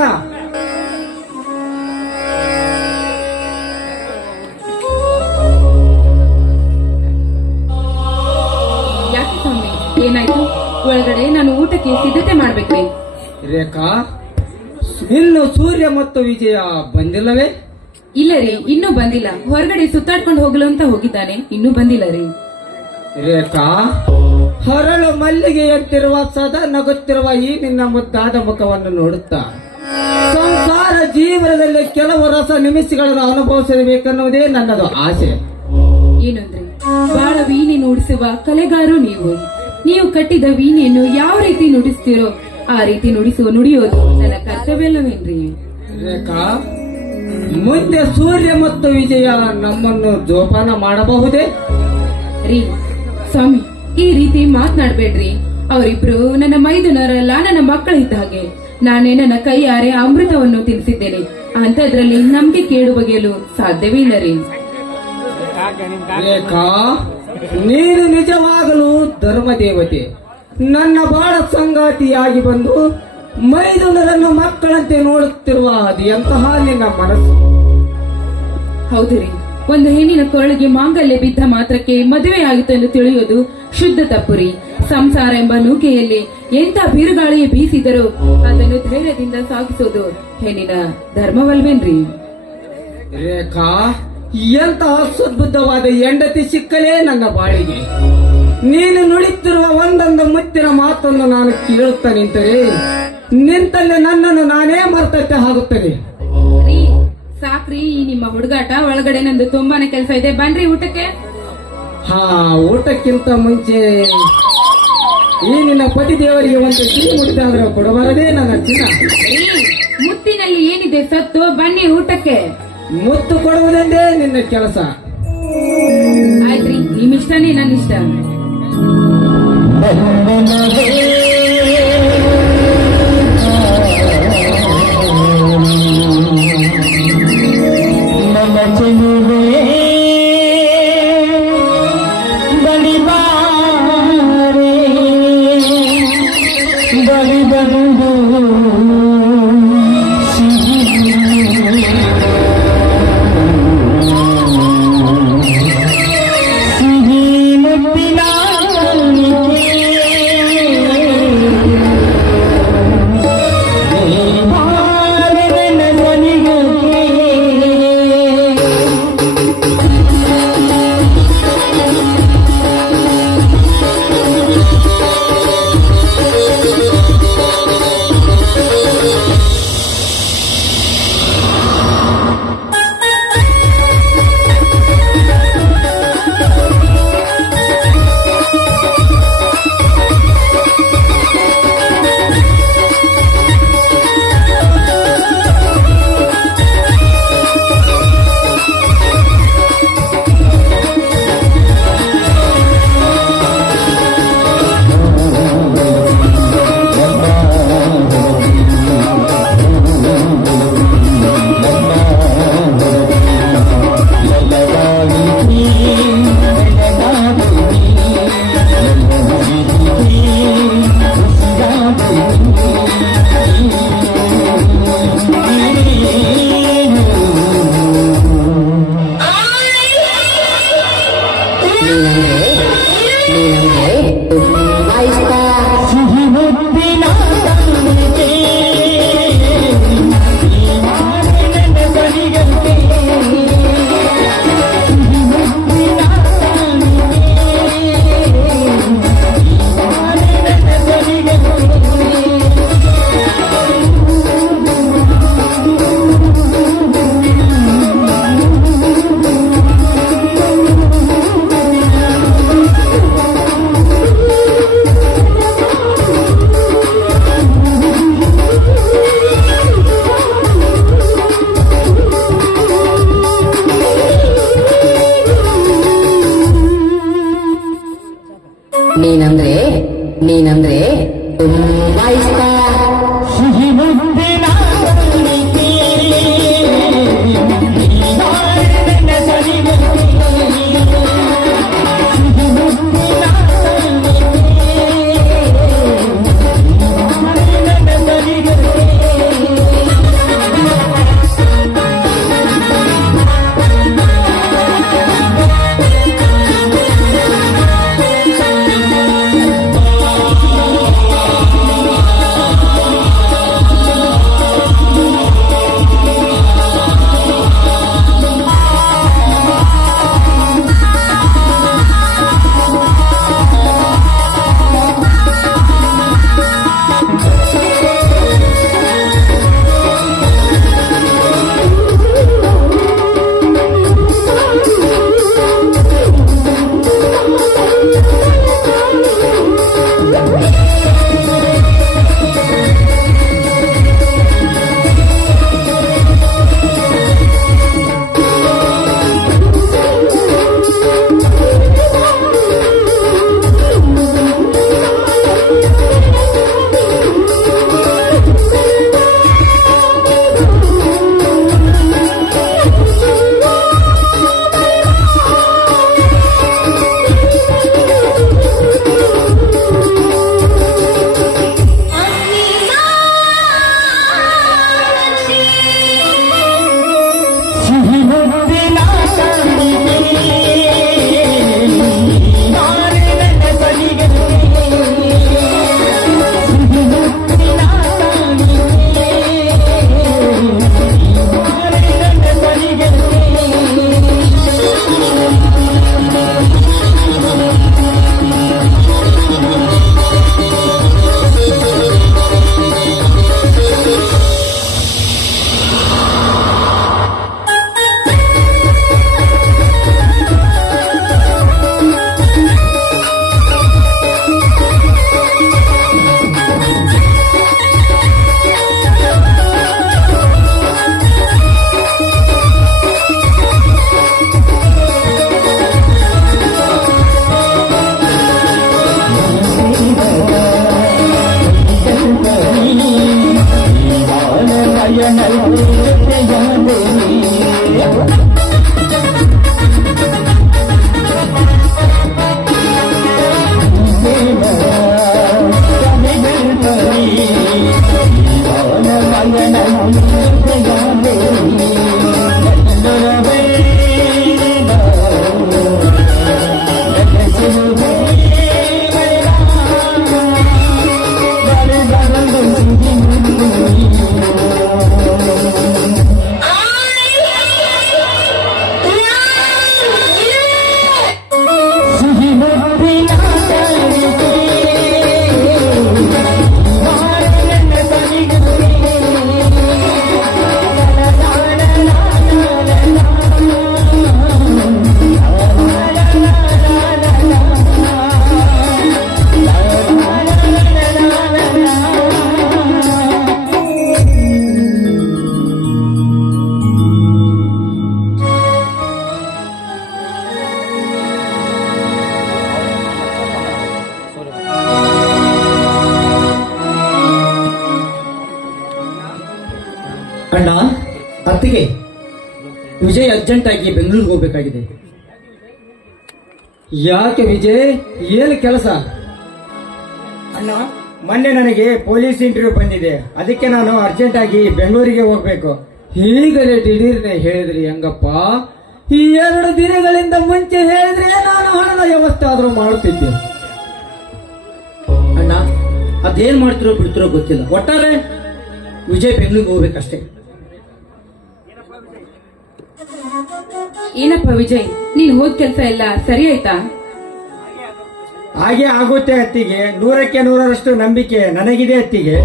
ಯಾಕೆ ಸ್ವಾಮಿ, ಏನಾಯ್ತು? ಒಳಗಡೆ ನಾನು ಊಟಕ್ಕೆ ಸಿದ್ಧತೆ ಮಾಡ್ಬೇಕ್ರಿ. ರೇಖಾ, ಇನ್ನು ಸೂರ್ಯ ಮತ್ತು ವಿಜಯ ಬಂದಿಲ್ಲವೇ? ಇಲ್ಲ ರೀ, ಇನ್ನೂ ಬಂದಿಲ್ಲ. ಹೊರಗಡೆ ಸುತ್ತಾಡ್ಕೊಂಡು ಹೋಗಲು ಅಂತ ಹೋಗಿದ್ದಾನೆ, ಇನ್ನೂ ಬಂದಿಲ್ಲ ರೀ. ರೇಖಾ, ಹೊರಳು ಮಲ್ಲಿಗೆಯಂತಿರುವ ಸದಾ ನಗುತ್ತಿರುವ ಈ ನಿನ್ನ ಮುದ್ದಾದ ಮುಖವನ್ನು ನೋಡುತ್ತಾ ಸಂಸಾರ ಜೀವನದಲ್ಲಿ ಕೆಲವು ರಸ ನಿಮಿಷಗಳನ್ನು ಅನುಭವಿಸಬೇಕೆನ್ನುವುದೇ ನನ್ನದು ಆಸೆ. ಏನಂದ್ರೆ, ಬಾಳ ವೀಣೆ ನುಡಿಸುವ ಕಲೆಗಾರು ನೀವು. ನೀವು ಕಟ್ಟಿದ ವೀಣೆಯನ್ನು ಯಾವ ರೀತಿ ನುಡಿಸ್ತೀರೋ ಆ ರೀತಿ ನುಡಿಯೋದು ನನ್ನ ಕರ್ತವ್ಯವಲ್ವೇನ್ರಿ? ರೇಖಾ, ಮುಂದೆ ಸೂರ್ಯ ಮತ್ತು ವಿಜಯ ನಮ್ಮನ್ನು ಜೋಪಾನ ಮಾಡಬಹುದೇ? ರೀ ಸ್ವಾಮಿ, ಈ ರೀತಿ ಮಾತನಾಡ್ಬೇಡ್ರಿ. ಅವರಿಬ್ರು ನನ್ನ ಮೈದುನರಲ್ಲ, ನನ್ನ ಮಕ್ಕಳಿದ್ದ ಹಾಗೆ. ನಾನೇ ನನ್ನ ಕೈಯಾರೆ ಅಮೃತವನ್ನು ತಿನ್ನಿಸಿದ್ದೇನೆ. ಅಂತದ್ರಲ್ಲಿ ನಮ್ಗೆ ಕೇಡು ಬಗೆಯಲು ಸಾಧ್ಯವೇ ಇಲ್ಲ ರೀ. ರೇಖಾ, ನೀನು ನಿಜವಾಗಲೂ ಧರ್ಮದೇವತೆ. ನನ್ನ ಬಾಳ ಸಂಗಾತಿಯಾಗಿ ಬಂದು ಮೈದುನರನ್ನು ಮಕ್ಕಳಂತೆ ನೋಡುತ್ತಿರುವ ಅದು ಎಂತಹ ನಿನ್ನ ಮನಸ್ಸು. ಹೌದು ರೀ, ಒಂದು ಹೆಣ್ಣಿನ ಕೊರಳಿಗೆ ಮಾಂಗಲ್ಯ ಬಿದ್ದ ಮಾತ್ರಕ್ಕೆ ಮದುವೆ ಆಯಿತು ಎಂದು ತಿಳಿಯೋದು ಶುದ್ಧ ತಪ್ಪು ರೀ. ಸಂಸಾರ ಎಂಬ ನೂಕೆಯಲ್ಲಿ ಎಂತ ಬಿರುಗಾಳಿಯೇ ಬೀಸಿದರೂ ಅದನ್ನು ಧೈರ್ಯದಿಂದ ಸಾಗಿಸೋದು ಹೆಣ್ಣಿನ ಧರ್ಮವಲ್ವೇನ್ರಿ? ರೇಖಾ, ಎಂತಹ ಸದ್ಬುದ್ಧವಾದ ಹೆಂಡತಿ ಸಿಕ್ಕಲೇ ನನ್ನ ಬಾಳಿಗೆ. ನೀನು ನುಡಿತಿರುವ ಒಂದೊಂದು ಮುತ್ತಿನ ಮಾತನ್ನು ನಾನು ಕೇಳುತ್ತಾ ನಿಂತಲ್ಲಿ ನನ್ನನ್ನು ನಾನೇ ಮರ್ತತೆ ಆಗುತ್ತೇನೆ. ಸಾಕ್ರಿ ಈ ನಿಮ್ಮ ಹುಡುಗಾಟ. ಒಳಗಡೆ ನಂದು ತುಂಬಾನೇ ಕೆಲಸ ಇದೆ, ಬನ್ರಿ ಊಟಕ್ಕೆ. ಹಾ, ಊಟಕ್ಕಿಂತ ಮುಂಚೆ ಈ ನಿನ್ನ ಪತಿ ದೇವರಿಗೆ ಒಂದು ಸಿಹಿ ಮುಟ್ಟಿದಾದ್ರೆ ಕೊಡಬಾರದೇ ನನ್ನ ಚಿನ್ನ. ಮುತ್ತಿನಲ್ಲಿ ಏನಿದೆ ಸತ್ತು, ಬನ್ನಿ ಊಟಕ್ಕೆ. ಮುತ್ತು ಕೊಡುವುದೆಂದೇ ನಿನ್ನ ಕೆಲಸ. ಆಯ್ತ್ರಿ, ನಿಮ್ಮಿಷ್ಟನೇ ನನ್ನ ಇಷ್ಟ. ನೀನಂದ್ರೆ ತುಂಬಾ ಇಷ್ಟ. ಸಿಹಿ ಮುದ್ದಿನ ಅಣ್ಣ, ಅತ್ತಿಗೆ ವಿಜಯ್ ಅರ್ಜೆಂಟ್ ಆಗಿ ಬೆಂಗಳೂರಿಗೆ ಹೋಗ್ಬೇಕಾಗಿದೆ. ಯಾಕೆ ವಿಜಯ್, ಏನು ಕೆಲಸ? ಅಣ್ಣ, ಮೊನ್ನೆ ನನಗೆ ಪೊಲೀಸ್ ಇಂಟರ್ವ್ಯೂ ಬಂದಿದೆ, ಅದಕ್ಕೆ ನಾನು ಅರ್ಜೆಂಟ್ ಆಗಿ ಬೆಂಗಳೂರಿಗೆ ಹೋಗ್ಬೇಕು. ಈಗಲೇ ದಿಢೀರ್ನೆ ಹೇಳಿದ್ರಿ ಹೆಂಗಪ್ಪ? ಈ 2 ದಿನಗಳಿಂದ ಮುಂಚೆ ಹೇಳಿದ್ರೆ ನಾನು ಹಣದ ವ್ಯವಸ್ಥೆ ಆದ್ರೂ ಮಾಡುತ್ತಿದ್ದೆ. ಅಣ್ಣ, ಅದೇನ್ ಮಾಡ್ತಿರೋ ಬಿಡ್ತಿರೋ ಗೊತ್ತಿಲ್ಲ, ಒಟ್ಟಾರೆ ವಿಜಯ್ ಬೆಂಗಳೂರಿಗೆ ಹೋಗ್ಬೇಕಷ್ಟೇ. ಏನಪ್ಪ ವಿಜಯ್, ನೀನ್ ಹೋದ್ ಕೆಲ್ಸ ಎಲ್ಲ ಸರಿ ಆಯ್ತಾ? ಹಾಗೆ ಆಗುತ್ತೆ ಅತ್ತಿಗೆ, 100ಕ್ಕೆ 100ರಷ್ಟು ನಂಬಿಕೆ ನನಗಿದೆ ಅತ್ತಿಗೆ.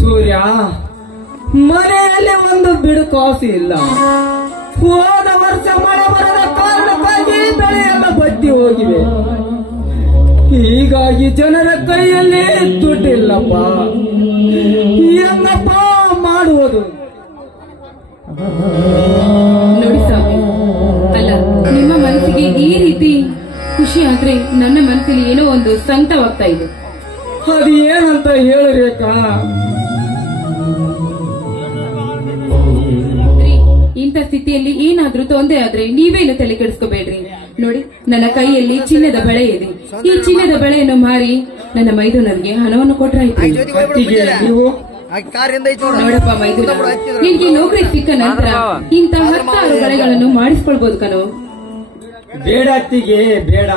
ಸೂರ್ಯ, ಮನೆಯಲ್ಲಿ ಒಂದು ಬಿಡು ಕಾಸು ಇಲ್ಲ. ಹೋದ ವರ್ಷ ಮಳೆ ಬರದ ಕಾರಣಕ್ಕಾಗಿ ಬೆಳೆಯೆಲ್ಲ ಬತ್ತಿ ಹೋಗಿವೆ. ಹೀಗಾಗಿ ಜನರ ಕೈಯಲ್ಲಿ ದುಡ್ಡಿಲ್ಲಪ್ಪ, ಹೆಂಗಪ್ಪ ಮಾಡುವುದು? ನೋಡಿ ಸ್ವಾಮಿ, ಅಲ್ಲ ನಿಮ್ಮ ಮನಸ್ಸಿಗೆ ಈ ರೀತಿ ಖುಷಿ ಆದ್ರೆ ನನ್ನ ಮನಸ್ಸಲ್ಲಿ ಏನೋ ಒಂದು ಸಂಕಟವಾಗ್ತಾ ಇದೆ. ಅದು ಏನಂತ ಹೇಳಬೇಕಾ? ಇಂಥ ಸ್ಥಿತಿಯಲ್ಲಿ ಏನಾದ್ರೂ ತೊಂದರೆ ಆದ್ರೆ ನೀವೇನು ತಲೆ ಕೆಡಿಸ್ಕೋಬೇಡ್ರಿ. ನೋಡಿ, ನನ್ನ ಕೈಯಲ್ಲಿ ಚಿನ್ನದ ಬಳೆ ಇದೆ. ಈ ಚಿನ್ನದ ಬಳೆಯನ್ನು ಮಾರಿ ನನ್ನ ಮೈದುನರಿಗೆ ಹಣವನ್ನು ಕೊಟ್ರಾಯ್ತು. ಅತ್ತಿಗೆ, ನೀವು ನೋಡಪ್ಪ ಮೈದುನ, ನಿನ್ಗೆ ನೌಕರಿ ಸಿಕ್ಕ ನಂತರ ಇಂಥ 10 ಬಳೆಗಳನ್ನು ಮಾಡಿಸ್ಕೊಳ್ಬಹುದು ಕಣೋ. ಬೇಡ ಅತ್ತಿಗೆ, ಬೇಡ.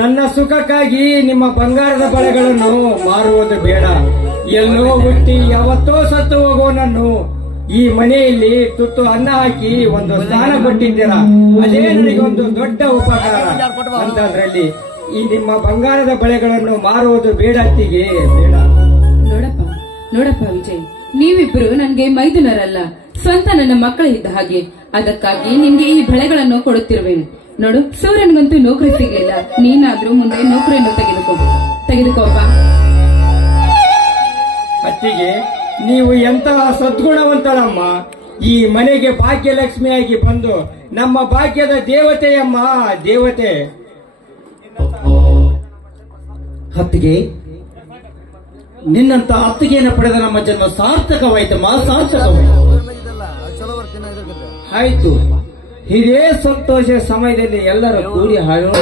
ನನ್ನ ಸುಖಕ್ಕಾಗಿ ನಿಮ್ಮ ಬಂಗಾರದ ಬಳೆಗಳನ್ನು ಮಾರುವುದು ಬೇಡ. ಎಲ್ಲೋ ಹುಟ್ಟಿ ಯಾವತ್ತೋ ಸತ್ತು ಹೋಗುವನನ್ನು ಈ ಮನೆಯಲ್ಲಿ ತುತ್ತು ಅನ್ನ ಹಾಕಿ ಒಂದು ಸ್ಥಾನ ಕೊಟ್ಟಿದ್ದೀರಾ, ಅದೇ ನನಗೊಂದು ದೊಡ್ಡ ಉಪಕಾರ. ಅಂತದ್ರಲ್ಲಿ ಈ ನಿಮ್ಮ ಬಂಗಾರದ ಬಳೆಗಳನ್ನು ಮಾರುವುದು ಬೇಡ ಅತ್ತಿಗೆ, ಬೇಡ. ನೋಡಪ್ಪ ವಿಜಯ್, ನೀವಿಬ್ರು ನನ್ಗೆ ಮೈದುನರಲ್ಲ, ಸ್ವಂತ ನನ್ನ ಮಕ್ಕಳ ಇದ್ದ ಹಾಗೆ. ಅದಕ್ಕಾಗಿ ನಿಮ್ಗೆ ಈ ಬಳೆಗಳನ್ನು ಕೊಡುತ್ತಿರುವೆನು. ನೋಡು, ಸೂರ್ಯನ್ಗಂತೂ ನೌಕರಿ ಸಿಗ್ಲಿಲ್ಲ, ನೀನಾದ್ರೂ ಮುಂದೆ ನೌಕರಿಯನ್ನು ತೆಗೆದುಕೋಪ. ಅತ್ತಿಗೆ, ನೀವು ಎಂತಹ ಸದ್ಗುಣವಂತಳಮ್ಮ. ಈ ಮನೆಗೆ ಭಾಗ್ಯಲಕ್ಷ್ಮಿಯಾಗಿ ಬಂದು ನಮ್ಮ ಭಾಗ್ಯದ ದೇವತೆಯಮ್ಮ, ದೇವತೆ. ಅತ್ತಿಗೆ, ನಿನ್ನಂತ ಅತ್ತಿಗೆಯನ್ನು ಪಡೆದ ನಮ್ಮ ಜನ್ಮ ಸಾರ್ಥಕವಾಯ್ತಮ್ಮ, ಸಾರ್ಥಕವಾಯ್ತು. ಆಯ್ತು, ಇದೇ ಸಂತೋಷ ಸಮಯದಲ್ಲಿ ಎಲ್ಲರೂ ಕೂಡಿ ಹಾಡೋಣ.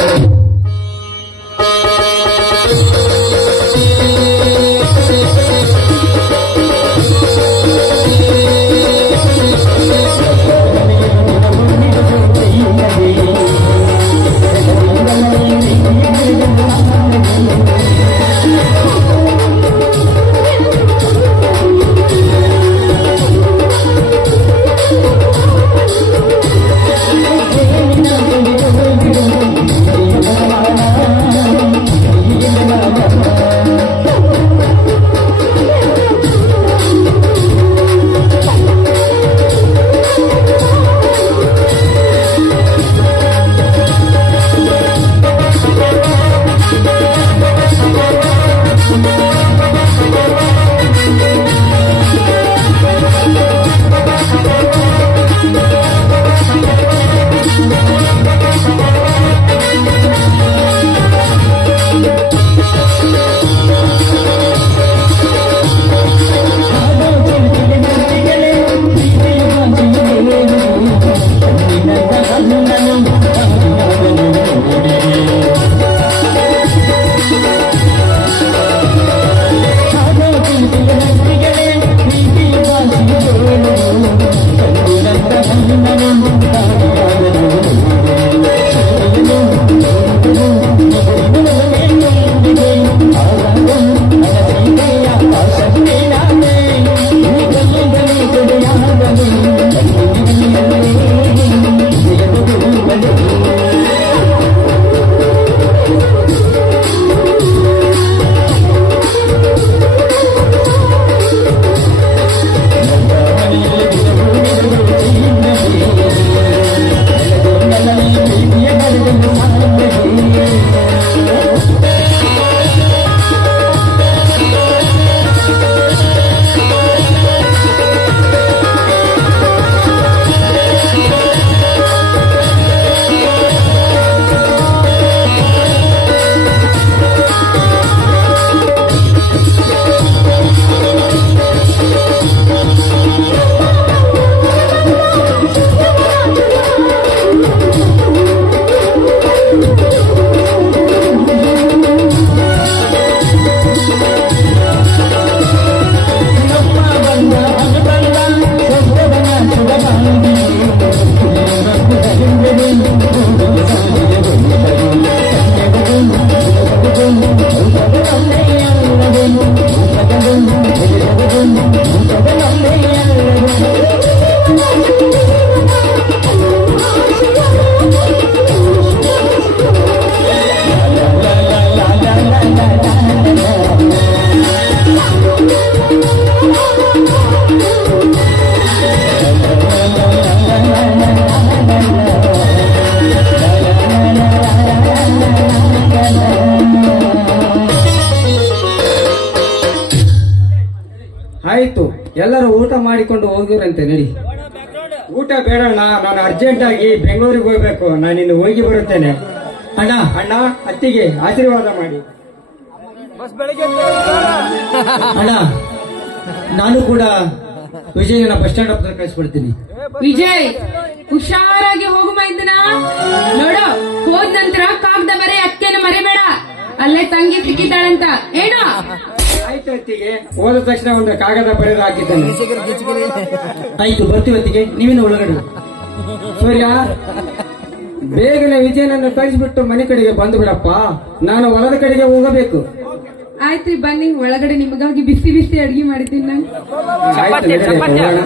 ಮಾಡಿಕೊಂಡು ಹೋಗಿರಂತೆ ನಡಿ. ಊಟ ಬೇಡಣ್ಣ, ನಾನು ಅರ್ಜೆಂಟ್ ಆಗಿ ಬೆಂಗಳೂರಿಗೆ ಹೋಗ್ಬೇಕು. ನಾನು ಇನ್ನು ಹೋಗಿ ಬರುತ್ತೇನೆ. ಅಣ್ಣ ಅಣ್ಣ, ಅತ್ತಿಗೆ ಆಶೀರ್ವಾದ ಮಾಡಿ. ಅಣ್ಣ, ನಾನು ಕೂಡ ವಿಜಯನ ಬಸ್ ಸ್ಟ್ಯಾಂಡ್ ಹತ್ರ ಕಳಿಸ್ಬಿಡ್ತೀನಿ. ವಿಜಯ್, ಹುಷಾರಾಗಿ ಹೋಗು ಮೈದನ. ನೋಡು, ಹೋದ ನಂತರ ಕಾಗದ ಬರೀ ಅಕ್ಕೇನು ಮರಿಬೇಡ. ಅಲ್ಲೇ ತಂಗಿ ಸಿಕ್ಕಿದ್ದಾಳಂತ ಏನು? ಆಯ್ತು ಅತ್ತಿಗೆ, ಹೋದ ತಕ್ಷಣ ಒಂದು ಕಾಗದ ಬರೆದು ಹಾಕಿದ್ದೇನೆ. ಆಯ್ತು, ಬರ್ತೀವಿ ಅತ್ತಿಗೆ. ನೀವೇನು ಒಳಗಡೆ. ಸೂರ್ಯ, ಬೇಗನೆ ವಿಜಯನನ್ನು ಕಳಿಸ್ಬಿಟ್ಟು ಮನೆ ಕಡೆಗೆ ಬಂದು ಬಿಡಪ್ಪ. ನಾನು ಹೊಲದ ಕಡೆಗೆ ಹೋಗಬೇಕು. ಆಯ್ತ್ರಿ, ಬನ್ನಿ ಒಳಗಡೆ ನಿಮಗಾಗಿ ಬಿಸಿ ಬಿಸಿ ಅಡಿಗೆ ಮಾಡಿದ್ದೀನಿ ನಾನು. ಆಯ್ತು, ನಡೀರಿ, ಹೋಗೋಣ.